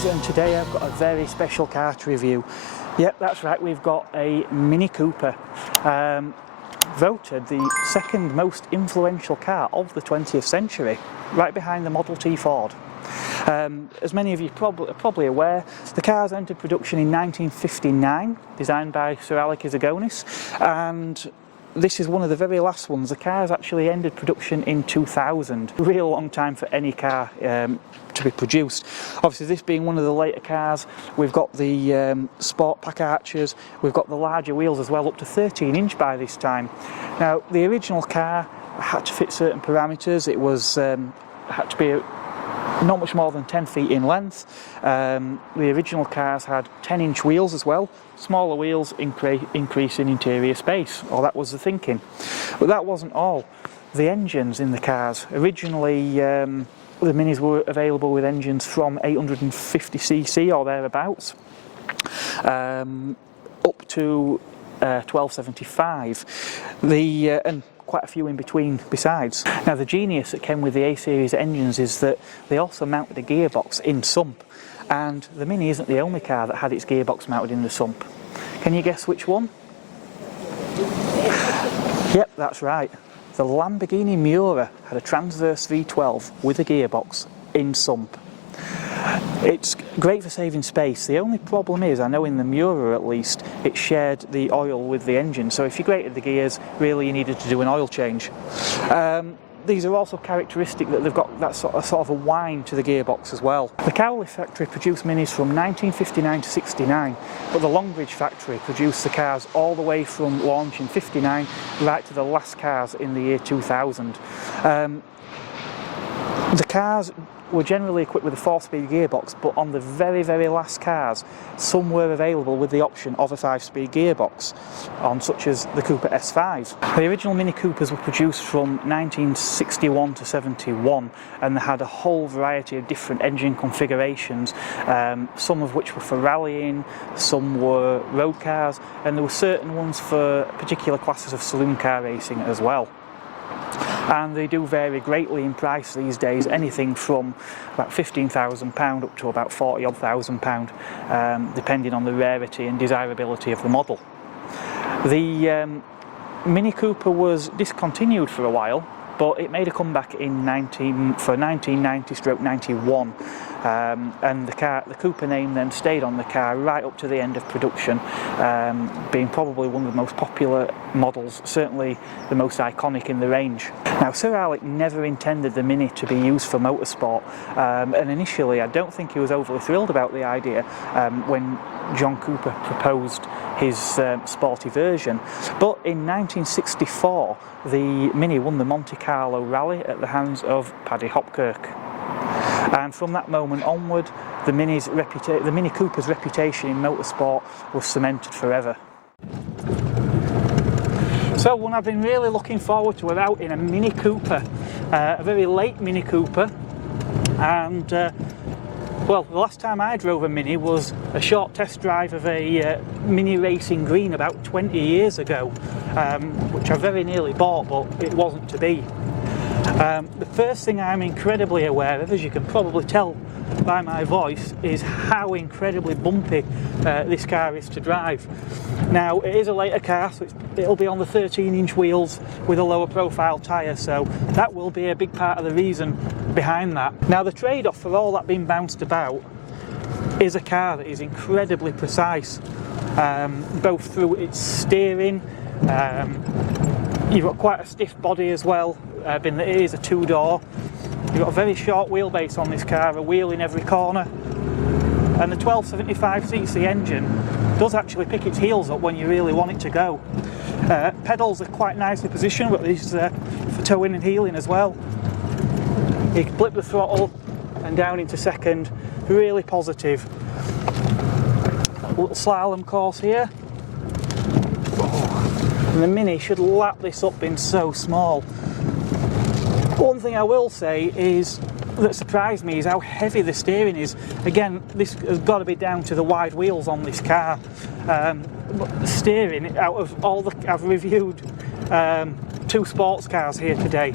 viewers, and today I've got a very special car to review. Yep, that's right, we've got a Mini Cooper, voted the second most influential car of the 20th century, right behind the Model T Ford. As many of you are probably aware, the car's entered production in 1959, designed by Sir Alex Izagonis, and this is one of the very last ones. The car's actually ended production in 2000. A real long time for any car to be produced. Obviously, this being one of the later cars, we've got the sport pack arches, we've got the larger wheels as well, up to 13-inch by this time. Now, the original car had to fit certain parameters. It was had to be not much more than 10 feet in length. The original cars had 10-inch wheels as well. Smaller wheels increase in interior space, or that was the thinking. But that wasn't all. The engines in the cars, originally the Minis were available with engines from 850cc or thereabouts, up to 1275. And quite a few in between besides. Now, the genius that came with the A-series engines is that they also mounted a gearbox in sump, and the Mini isn't the only car that had its gearbox mounted in the sump. Can you guess which one? Yep, that's right. The Lamborghini Miura had a transverse V12 with a gearbox in sump. It's great for saving space. The only problem is, I know in the Miura at least, it shared the oil with the engine, so if you grated the gears, really you needed to do an oil change. These are also characteristic that they've got that sort of a whine to the gearbox as well. The Cowley factory produced Minis from 1959 to 69, but the Longbridge factory produced the cars all the way from launch in 59 right to the last cars in the year 2000. The cars were generally equipped with a 4-speed gearbox, but on the very, very last cars, some were available with the option of a 5-speed gearbox, on such as the Cooper S5. The original Mini Coopers were produced from 1961 to 71, and they had a whole variety of different engine configurations, some of which were for rallying, some were road cars, and there were certain ones for particular classes of saloon car racing as well. And they do vary greatly in price these days, anything from about £15,000 up to about £40,000, depending on the rarity and desirability of the model. The Mini Cooper was discontinued for a while, but it made a comeback in 1990-91, and the Cooper name then stayed on the car right up to the end of production, being probably one of the most popular models, certainly the most iconic in the range. Now, Sir Alex never intended the Mini to be used for motorsport, and initially I don't think he was overly thrilled about the idea when John Cooper proposed his sporty version. But in 1964, the Mini won the Monte Carlo Rally at the hands of Paddy Hopkirk. And from that moment onward, the Mini Cooper's reputation in motorsport was cemented forever. So one I've been really looking forward to out in a Mini Cooper, a very late Mini Cooper, and well, the last time I drove a Mini was a short test drive of a Mini Racing Green about 20 years ago, which I very nearly bought, but it wasn't to be. The first thing I'm incredibly aware of, as you can probably tell by my voice, is how incredibly bumpy this car is to drive. Now, it is a later car, so it'll be on the 13-inch wheels with a lower profile tyre, so that will be a big part of the reason behind that. Now, the trade-off for all that being bounced about is a car that is incredibly precise, both through its steering. You've got quite a stiff body as well, being that it is a 2-door. You've got a very short wheelbase on this car, a wheel in every corner, and the 1275cc engine does actually pick its heels up when you really want it to go. Pedals are quite nicely positioned, but these for towing and heeling as well. You can flip the throttle and down into second, really positive. A little slalom course here. And the Mini should lap this up in so small. One thing I will say is that surprised me is how heavy the steering is. Again, this has got to be down to the wide wheels on this car. But the steering, out of all the I've reviewed 2 sports cars here today,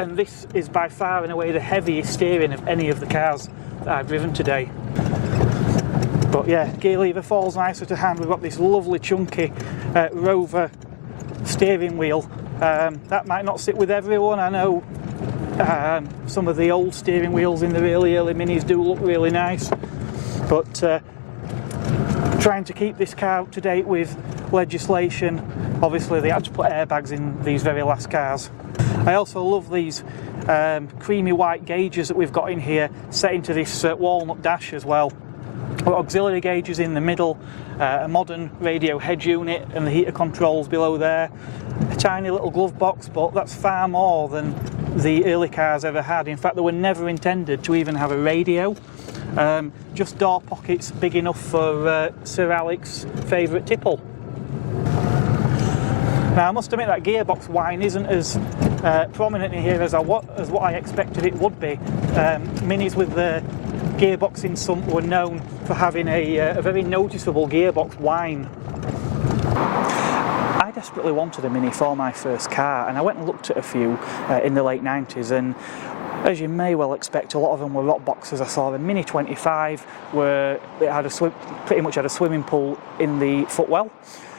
and this is by far and away the heaviest steering of any of the cars that I've driven today. But yeah, gear lever falls nicer to hand. We've got this lovely chunky Rover steering wheel. That might not sit with everyone. I know some of the old steering wheels in the really early Minis do look really nice, but trying to keep this car up to date with legislation, obviously they had to put airbags in these very last cars. I also love these creamy white gauges that we've got in here, set into this walnut dash as well. We've got auxiliary gauges in the middle, a modern radio head unit and the heater controls below there. A tiny little glove box, but that's far more than the early cars ever had. In fact, they were never intended to even have a radio. Just door pockets big enough for Sir Alec's favourite tipple. Now I must admit that gearbox whine isn't as prominent in here as what I expected it would be. Minis with the gearbox in some were known for having a very noticeable gearbox whine. I desperately wanted a Mini for my first car, and I went and looked at a few in the late 90s, and as you may well expect, a lot of them were rock boxes. I saw the Mini 25 where it had pretty much had a swimming pool in the footwell.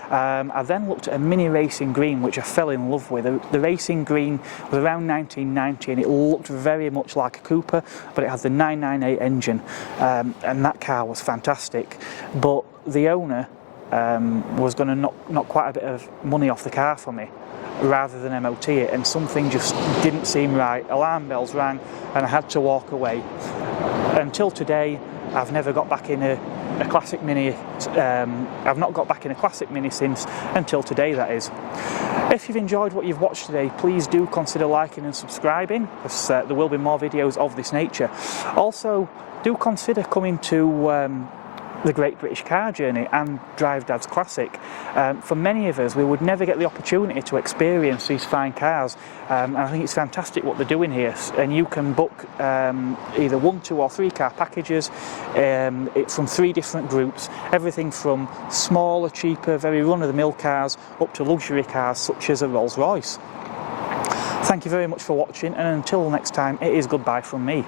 I then looked at a Mini Racing Green, which I fell in love with. The Racing Green was around 1990 and it looked very much like a Cooper, but it had the 998 engine, and that car was fantastic. But the owner was going to knock quite a bit of money off the car for me rather than MOT it, and something just didn't seem right. Alarm bells rang and I had to walk away. Until today, I've never got back in a classic Mini. I've not got back in a classic Mini since, until today that is. If you've enjoyed what you've watched today, please do consider liking and subscribing, because there will be more videos of this nature. Also, do consider coming to the Great British Car Journey and Drive Dad's Classic. For many of us, we would never get the opportunity to experience these fine cars, and I think it's fantastic what they're doing here. And you can book either 1, 2 or 3 car packages from 3 different groups, everything from smaller, cheaper, very run-of-the-mill cars up to luxury cars such as a Rolls-Royce. Thank you very much for watching, and until next time, it is goodbye from me.